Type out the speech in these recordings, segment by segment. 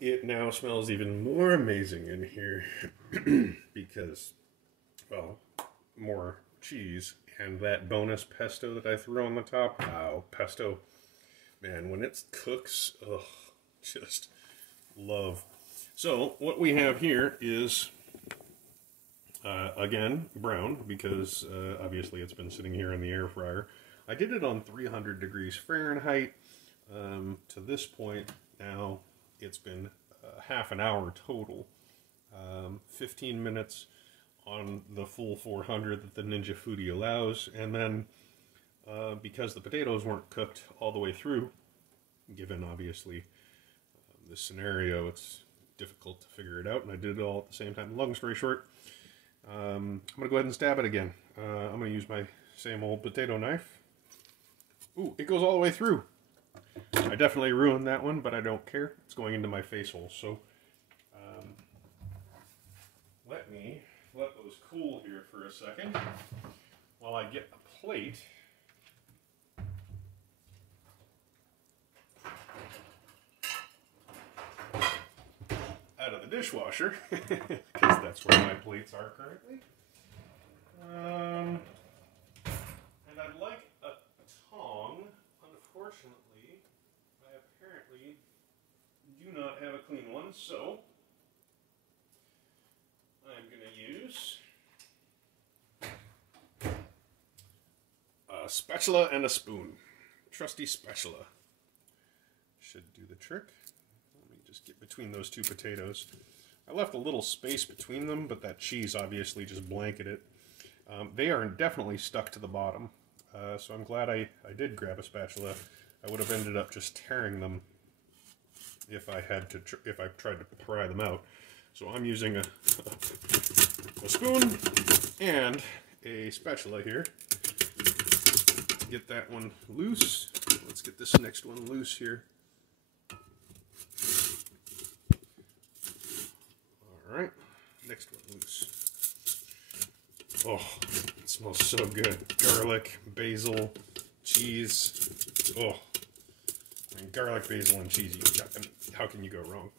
it now smells even more amazing in here because, well, more cheese and that bonus pesto that I threw on the top. Wow, pesto, man, when it cooks, ugh, just love. So what we have here is, again, brown, because obviously it's been sitting here in the air fryer. I did it on 300 degrees Fahrenheit. To this point now, it's been half an hour total. 15 minutes on the full 400 that the Ninja Foodie allows, and then because the potatoes weren't cooked all the way through, given obviously this scenario, it's difficult to figure it out, and I did it all at the same time. Long story short, I'm going to go ahead and stab it again. I'm going to use my same old potato knife. Ooh, it goes all the way through. I definitely ruined that one, but I don't care. It's going into my face hole, so let me let those cool here for a second while I get a plate. Out of the dishwasher, because that's where my plates are currently. And I'd like a tong. Unfortunately, I apparently do not have a clean one, so I'm going to use a spatula and a spoon. Trusty spatula. Should do the trick. Let me just get between those two potatoes. I left a little space between them, but that cheese obviously just blanketed it. They are definitely stuck to the bottom, so I'm glad I did grab a spatula. I would have ended up just tearing them if I tried to pry them out. So I'm using a spoon and a spatula here to get that one loose. Let's get this next one loose here. Alright, next one loose. Oh, it smells so good. Garlic, basil, cheese. Oh, I mean, garlic, basil, and cheese. How can you go wrong?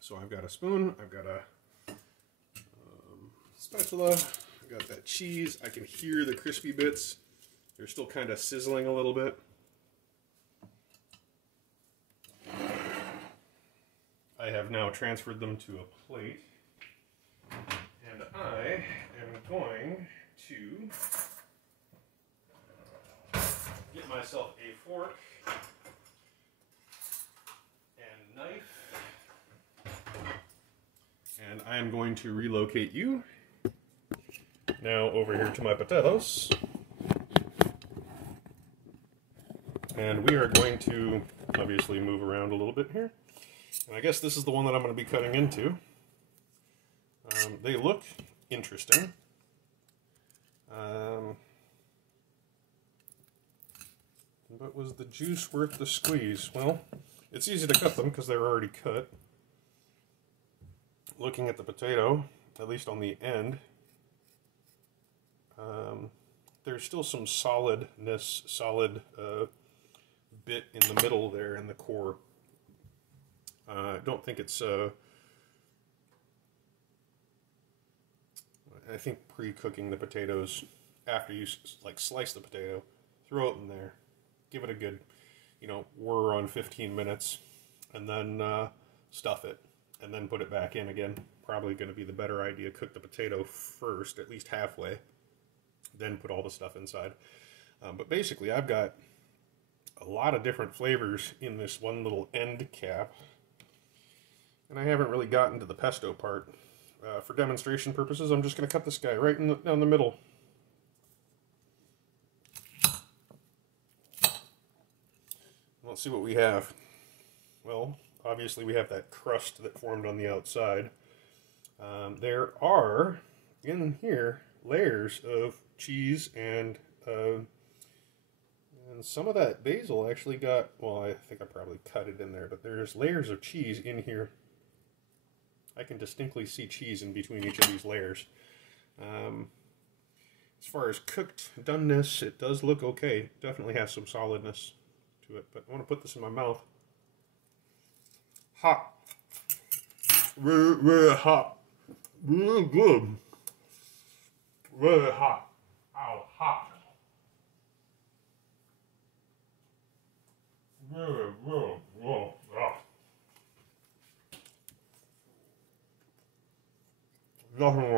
So I've got a spoon, I've got a spatula, I've got that cheese. I can hear the crispy bits. They're still kind of sizzling a little bit. I have now transferred them to a plate. And I am going to get myself a fork and knife. And I am going to relocate you now over here to my potatoes. And we are going to obviously move around a little bit here. And I guess this is the one that I'm going to be cutting into. They look interesting. But was the juice worth the squeeze? Well, it's easy to cut them because they're already cut. Looking at the potato, at least on the end, there's still some solidness, solid bit in the middle there in the core. I don't think it's, I think pre-cooking the potatoes, after you like slice the potato, throw it in there, give it a good, whir on 15 minutes, and then stuff it, and then put it back in again. Probably going to be the better idea. Cook the potato first, at least halfway, then put all the stuff inside. But basically, I've got a lot of different flavors in this one little end cap. And I haven't really gotten to the pesto part. For demonstration purposes, I'm just going to cut this guy right down the middle. Let's see what we have. Well, obviously we have that crust that formed on the outside. There are, in here, layers of cheese and some of that basil actually got, well, I think I probably cut it in there, but there's layers of cheese in here. I can distinctly see cheese in between each of these layers. As far as cooked doneness, it does look okay. Definitely has some solidness to it, but I want to put this in my mouth. Hot. Really, really hot. Really good. Really hot. Ow, hot. Really, really, really, yeah. Nothing